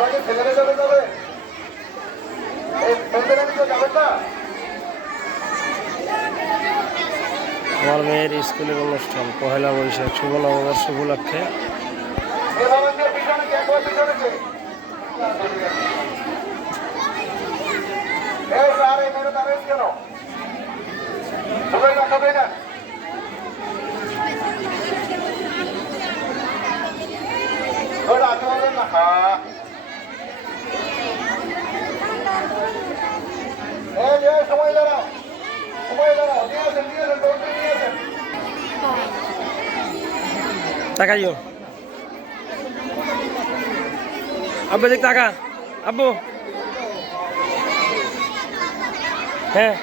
আপনাকে ছেলেরা যাবে যাবে এই ছেলেরা কেউ যাবেন না? আমার মেয়ের স্কুলের অনুষ্ঠান পহেলা বৈশাখ শুভ নববর্ষ উপলক্ষে। পিছনে কে একবার পিছনে কে এই আর এই মেয়েরা দাঁড়িয়ে কেন? সবাই না সবাই না ওরা আগে বলেন না। হ্যাঁ এই সময় দাঁড়াও নিয়ে আসেন দৌড় নিয়ে আসেন। তাকাইও আব্বু, দেখ টাকা আব্বু। হ্যাঁ